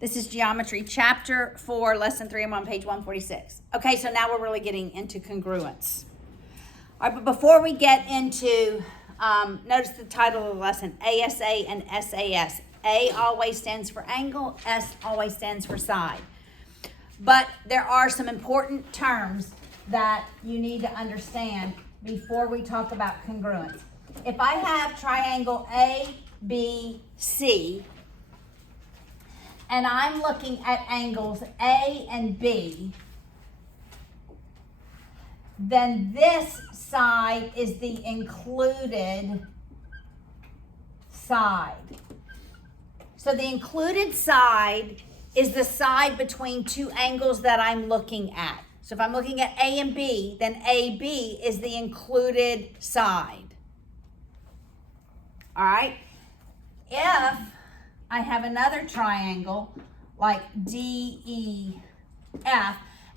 This is Geometry, Chapter 4, Lesson 3. I'm on page 146. Okay, so now we're really getting into congruence. All right, but before we get into, notice the title of the lesson, ASA and SAS. A always stands for angle, S always stands for side. But there are some important terms that you need to understand before we talk about congruence. If I have triangle ABC, and I'm looking at angles A and B, then this side is the included side. So the included side is the side between two angles that I'm looking at. So if I'm looking at A and B, then AB is the included side. All right? If I have another triangle like DEF,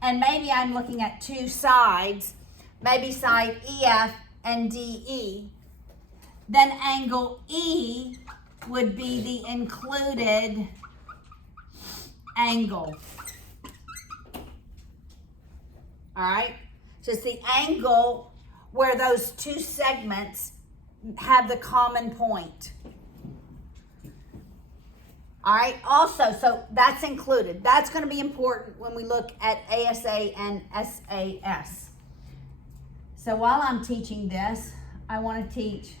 and maybe I'm looking at two sides, maybe side EF and DE, then angle E would be the included angle. All right? So it's the angle where those two segments have the common point. All right, also, so that's included. That's going to be important when we look at ASA and SAS. So while I'm teaching this, I want to teach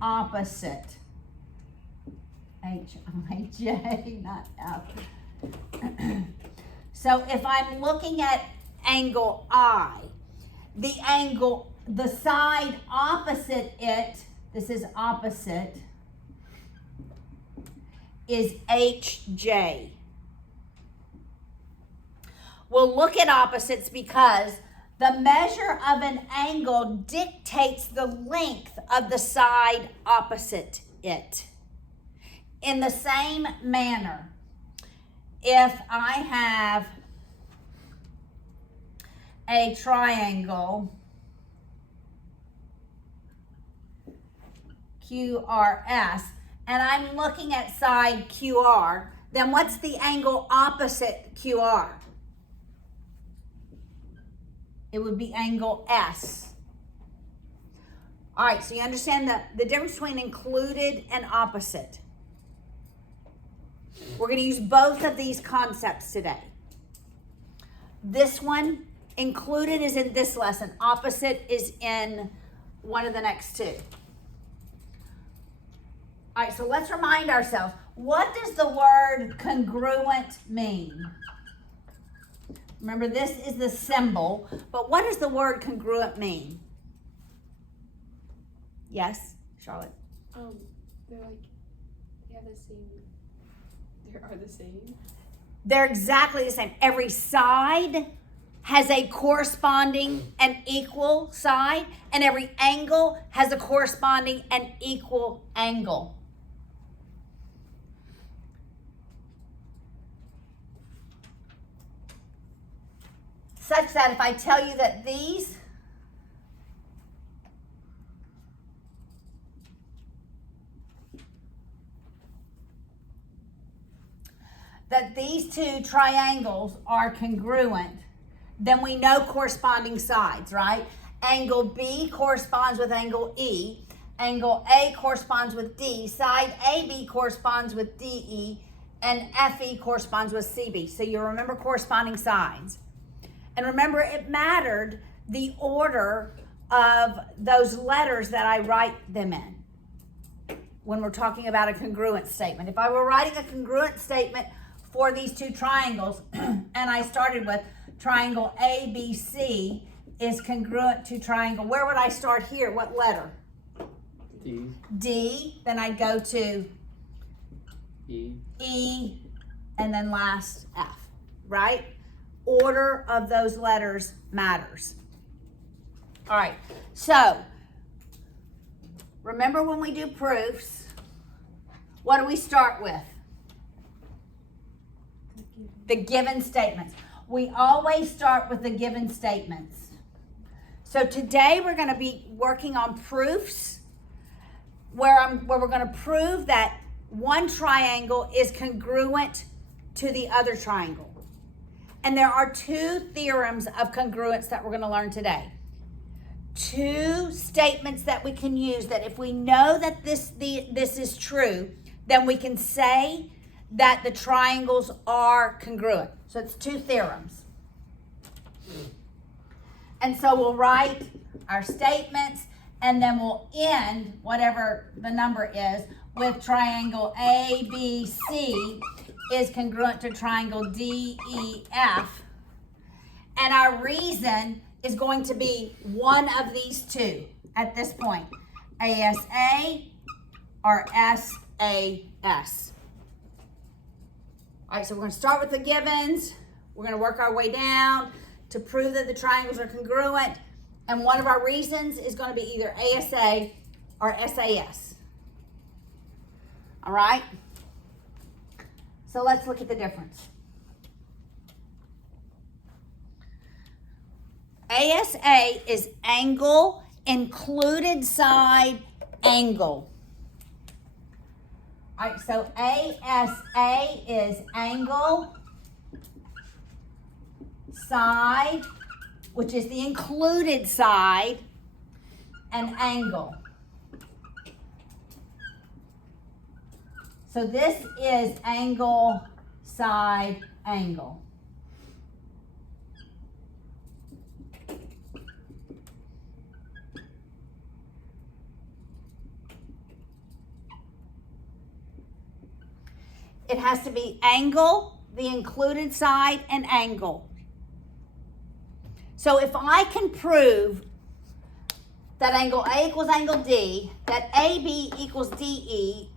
opposite. H-I-J, not F. So if I'm looking at angle I, the side opposite it, this is opposite, is HJ. We'll look at opposites because the measure of an angle dictates the length of the side opposite it. In the same manner, if I have a triangle QRS, and I'm looking at side QR, then what's the angle opposite QR? It would be angle S. All right, so you understand the difference between included and opposite. We're going to use both of these concepts today. This one, included, is in this lesson. Opposite is in one of the next two. All right, so let's remind ourselves, what does the word congruent mean? Remember, this is the symbol, but what does the word congruent mean? Yes, Charlotte? They're like, they have the same, they are the same? They're exactly the same. Every side has a corresponding and equal side, and every angle has a corresponding and equal angle. Such that if I tell you that these two triangles are congruent, then we know corresponding sides, right? Angle B corresponds with angle E. Angle A corresponds with D. Side AB corresponds with DE. And FE corresponds with CB. So you remember corresponding sides. And remember, it mattered the order of those letters that I write them in when we're talking about a congruent statement. If I were writing a congruent statement for these two triangles, and I started with triangle ABC is congruent to triangle, where would I start here? What letter? D. D, then I'd go to E, and then last F, right? Order of those letters matters. All right, so remember when we do proofs, what do we start with? The given statements. We always start with the given statements. So today we're going to be working on proofs where we're going to prove that one triangle is congruent to the other triangle. And there are two theorems of congruence that we're going to learn today. Two statements that we can use that if we know that this is true, then we can say that the triangles are congruent. So it's two theorems. And so we'll write our statements and then we'll end, whatever the number is, with triangle ABC is congruent to triangle DEF. And our reason is going to be one of these two at this point, ASA or SAS. All right, so we're going to start with the givens. We're going to work our way down to prove that the triangles are congruent. And one of our reasons is going to be either ASA or SAS. All right? So let's look at the difference. ASA is angle included side angle. All right, so ASA is angle side, which is the included side, and angle. So this is angle side angle. It has to be angle, the included side, and angle. So if I can prove that angle A equals angle D, that AB equals DE,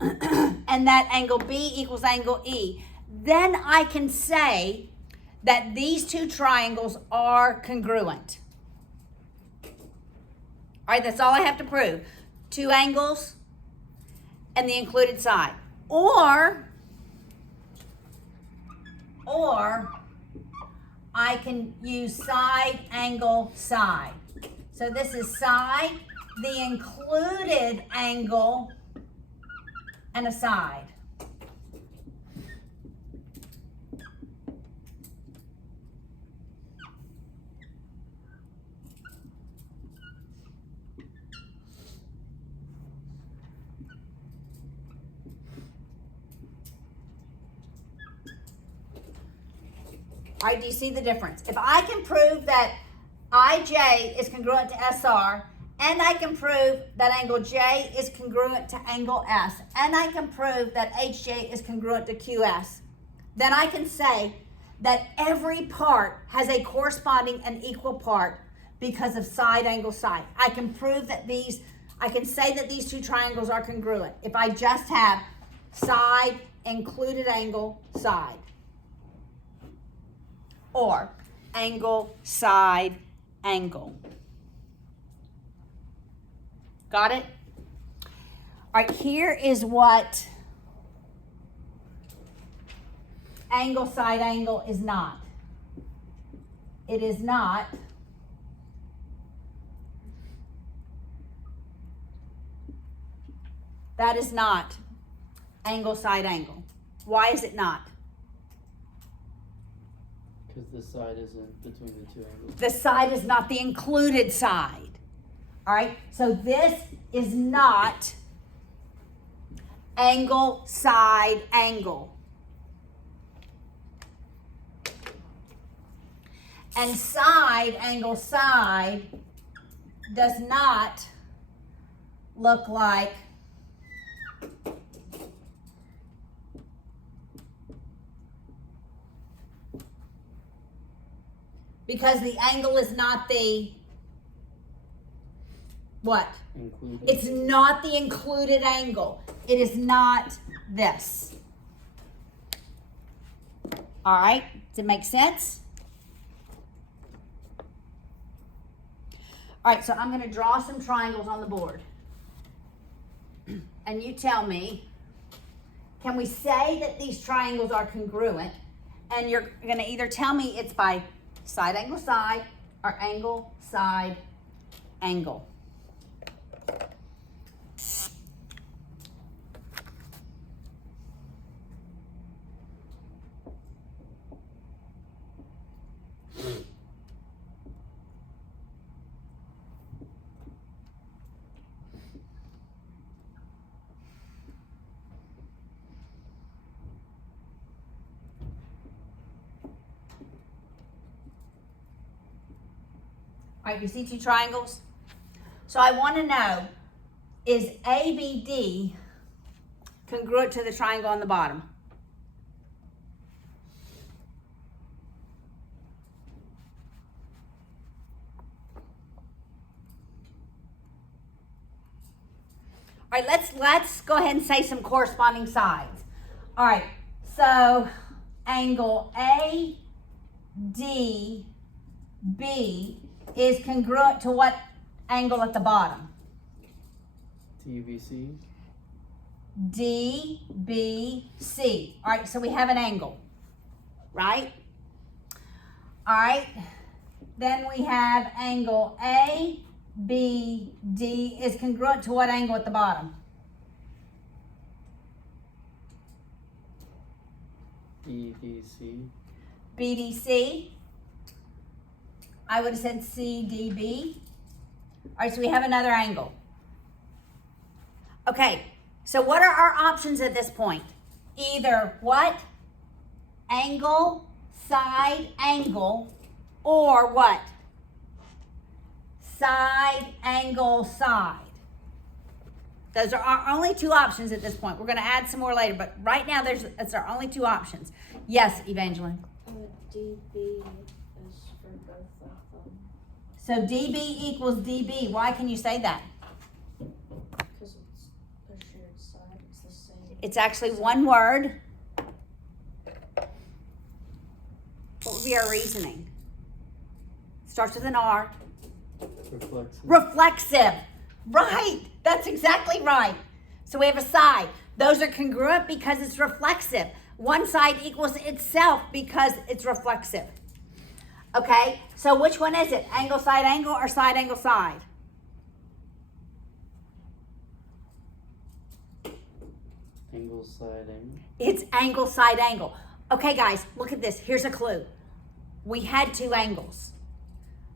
and that angle B equals angle E, then I can say that these two triangles are congruent. All right, that's all I have to prove. Two angles and the included side. Or I can use side, angle, side. So this is side, the included angle, and a side. All right, do you see the difference? If I can prove that IJ is congruent to SR, and I can prove that angle J is congruent to angle S, and I can prove that HJ is congruent to QS, then I can say that every part has a corresponding and equal part because of side, angle, side. I can prove that I can say that these two triangles are congruent if I just have side, included angle, side. Or angle, side, angle. Got it? All right, here is what angle, side, angle is not. It is not that is not angle, side, angle. Why is it not? Because the side isn't between the two angles. The side is not the included side. All right, so this is not angle, side, angle. And side, angle, side does not look like because the angle is not the what? Included. It's not the included angle. It is not this. All right, does it make sense? All right, so I'm going to draw some triangles on the board. And you tell me, can we say that these triangles are congruent? And you're going to either tell me it's by side, angle, side, or angle, side, angle. right, you see two triangles? So I want to know, is ABD congruent to the triangle on the bottom? All right, let's go ahead and say some corresponding sides. All right, so angle ADB is congruent to what angle at the bottom? TBC. DBC. All right, so we have an angle, right? All right, then we have angle ABD is congruent to what angle at the bottom? EDC. BDC. I would have said CDB. All right, so we have another angle. Okay, so what are our options at this point? Either what? Angle, side, angle, or what? Side, angle, side. Those are our only two options at this point. We're going to add some more later, but right now it's our only two options. Yes, Evangeline. DB is for both of them. So DB equals DB. Why can you say that? Because it's a shared side. It's the same. It's actually one word. What would be our reasoning? Starts with an R. Reflexive. Reflexive. Right. That's exactly right. So we have a side. Those are congruent because it's reflexive. One side equals itself because it's reflexive. Okay, so which one is it? Angle, side, angle, or side, angle, side? Angle, side, angle. It's angle, side, angle. Okay, guys, look at this. Here's a clue. We had two angles.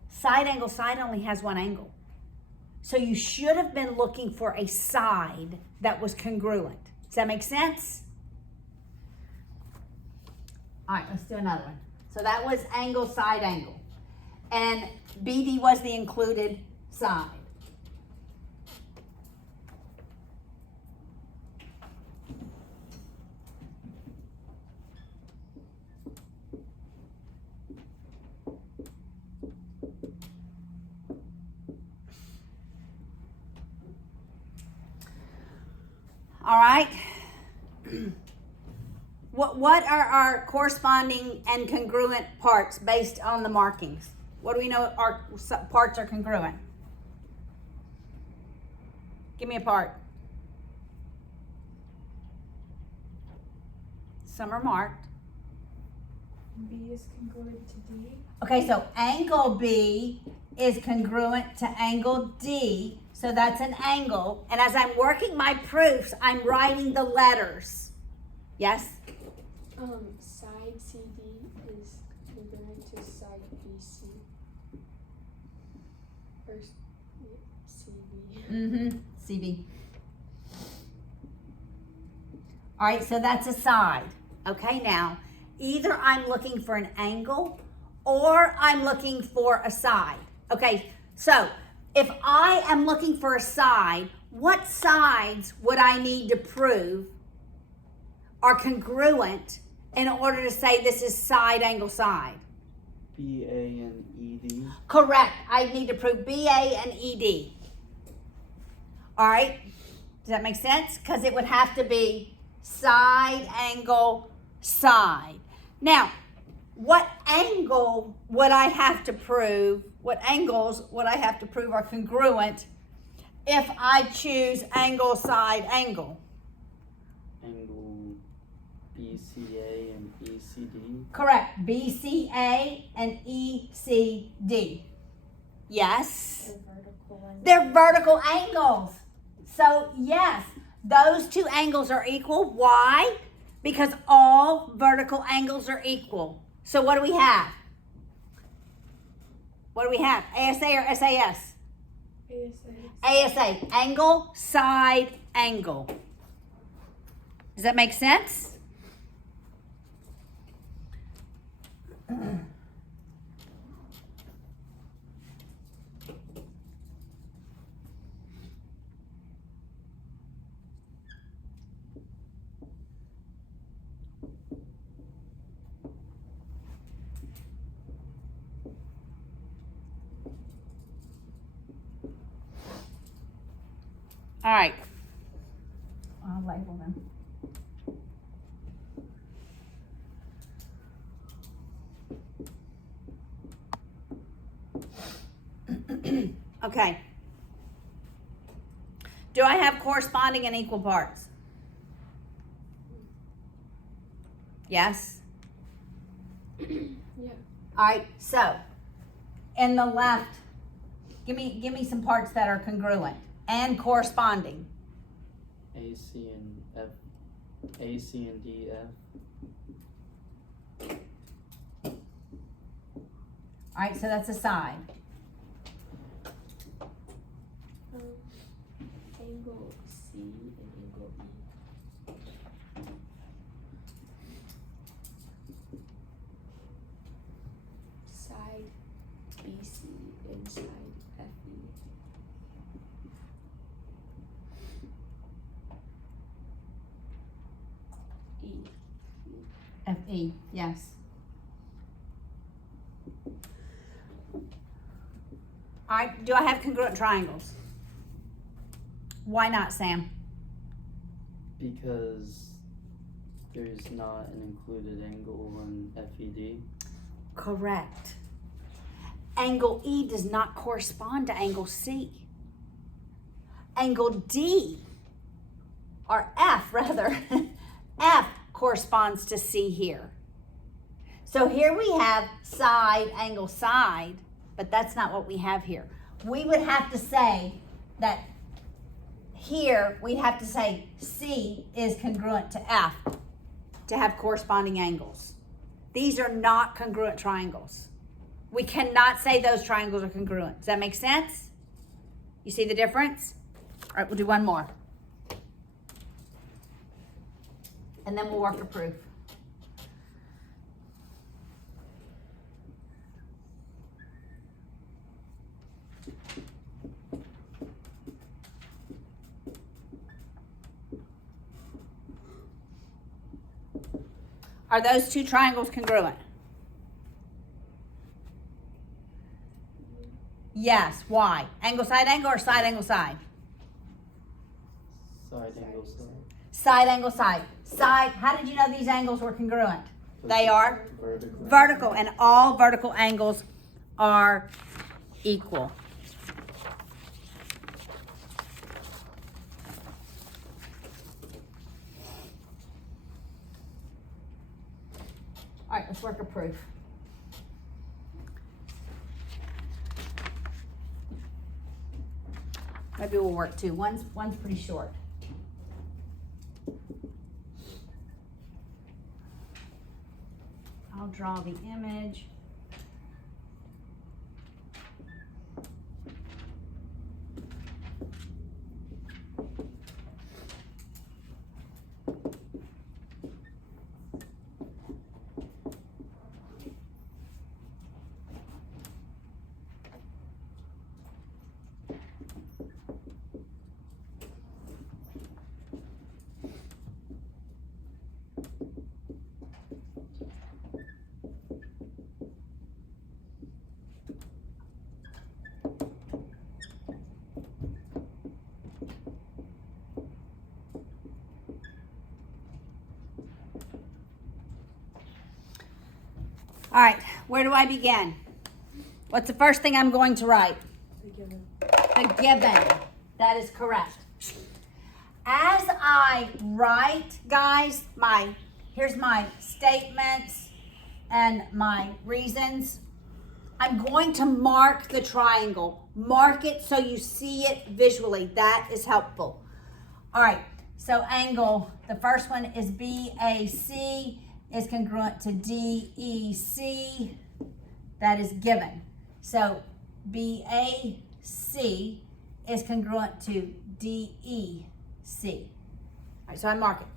Side, angle, side only has one angle. So you should have been looking for a side that was congruent. Does that make sense? All right, let's do another one. So that was angle, side, angle. And BD was the included side. All right. What are our corresponding and congruent parts based on the markings? What do we know our parts are congruent? Give me a part. Some are marked. B is congruent to D. Okay, so angle B is congruent to angle D. So that's an angle. And as I'm working my proofs, I'm writing the letters. Yes? Side CD is congruent to side BC. Or CB. Mm-hmm. CB. All right, so that's a side. Okay, now, either I'm looking for an angle or I'm looking for a side. Okay, so if I am looking for a side, what sides would I need to prove are congruent in order to say this is side, angle, side? BA and ED. Correct. I need to prove BA and ED. All right. Does that make sense? Because it would have to be side, angle, side. Now, what angle would I have to prove? What angles would I have to prove are congruent if I choose angle, side, angle? Angle BCA and ECD. Correct. BCA and ECD. Yes. The vertical one. They're vertical angles. So yes, those two angles are equal. Why? Because all vertical angles are equal. So what do we have? What do we have? ASA or SAS? ASA. Angle, side, angle. Does that make sense? All right. I'll label them. Okay. Do I have corresponding and equal parts? Yes. Yeah. All right. So, in the left, give me some parts that are congruent and corresponding. AC and F, AC and DF, All right. So that's a side. Angle C and angle E. Side BC and side FE. E. FE. Yes. All right. Do I have congruent triangles? Why not, Sam? because there's not an included angle on FED. Correct. Angle E does not correspond to angle C. Angle D, or F rather, F corresponds to C here. So here we have side, angle side, but that's not what we have here. We would have to say that here, we'd have to say C is congruent to F to have corresponding angles. These are not congruent triangles. We cannot say those triangles are congruent. Does that make sense? You see the difference? All right, we'll do one more. And then we'll work a proof. Are those two triangles congruent? Yes. Why? Angle, side, or side, angle, side? Side angle side. Side, angle, side. Side, how did you know these angles were congruent? They are Vertical. vertical, and all vertical angles are equal. All right, let's work a proof. Maybe we'll work two. One's pretty short. I'll draw the image. All right, where do I begin? What's the first thing I'm going to write? The given. That is correct. As I write, guys, here's my statements and my reasons. I'm going to mark the triangle. Mark it so you see it visually. That is helpful. All right, so angle, the first one is BAC is congruent to DEC. That is given. So BAC is congruent to DEC. All right, so I mark it.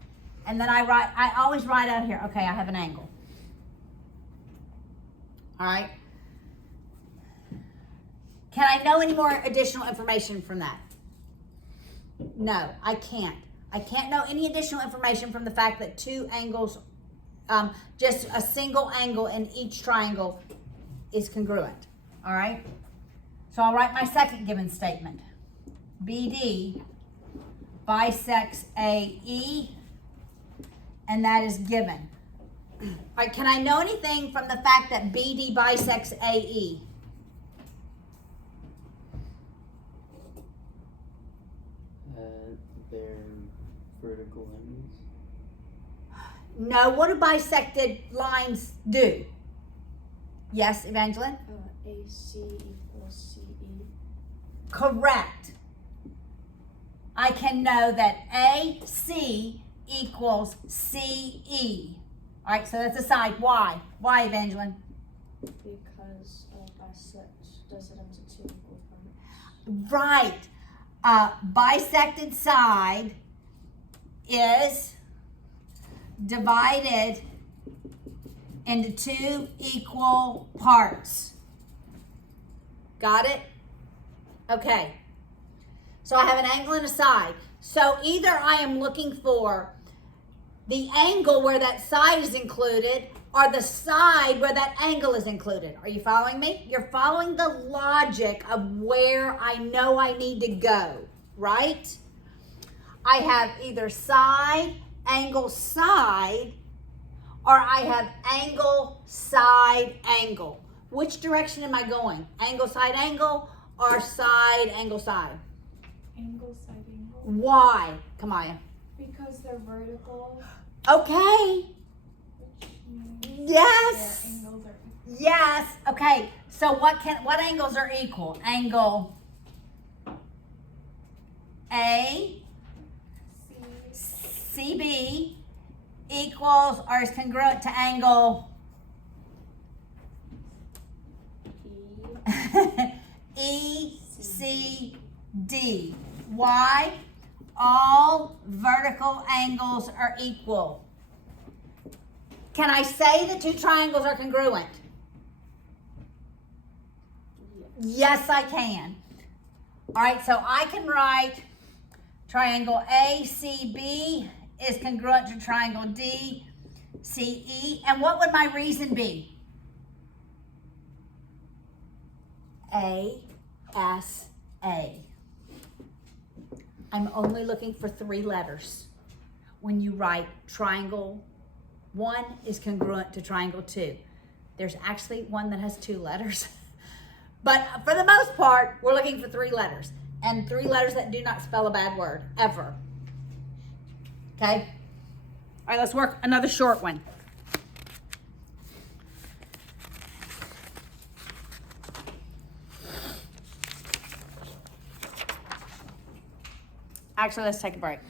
And then I always write out here, okay, I have an angle. All right. Can I know any more additional information from that? No, I can't. I can't know any additional information from the fact that two angles, just a single angle in each triangle is congruent. All right. So I'll write my second given statement. BD bisects AE, and that is given. All right, can I know anything from the fact that BD bisects AE? They're vertical angles. No, what do bisected lines do? Yes, Evangeline? AC equals CE. Correct. I can know that AC equals CE. All right, so that's a side. Why? Why, Evangeline? Because bisect does it into two equal parts. Right. Bisected side is divided into two equal parts. Got it? Okay. So I have an angle and a side. So either I am looking for the angle where that side is included or the side where that angle is included. Are you following me? You're following the logic of where I know I need to go, right? I have either side, angle, side, or I have angle, side, angle. Which direction am I going? Angle, side, angle, or side, angle, side? Angle, side angle. Why, Kamaya? Because they're vertical, Okay. which means Yes. their angles are Yes. Okay. So what angles are equal? Angle A C, CB equals or is congruent to angle E, ECD. Why? All vertical angles are equal. Can I say the two triangles are congruent? Yes, I can. All right, so I can write triangle ACB is congruent to triangle DCE. And what would my reason be? ASA. I'm only looking for 3 letters. When you write triangle 1 is congruent to triangle 2. There's actually one that has 2 letters. But for the most part, we're looking for 3 letters. And 3 letters that do not spell a bad word, ever. Okay? All right, let's work another short one. Actually, let's take a break.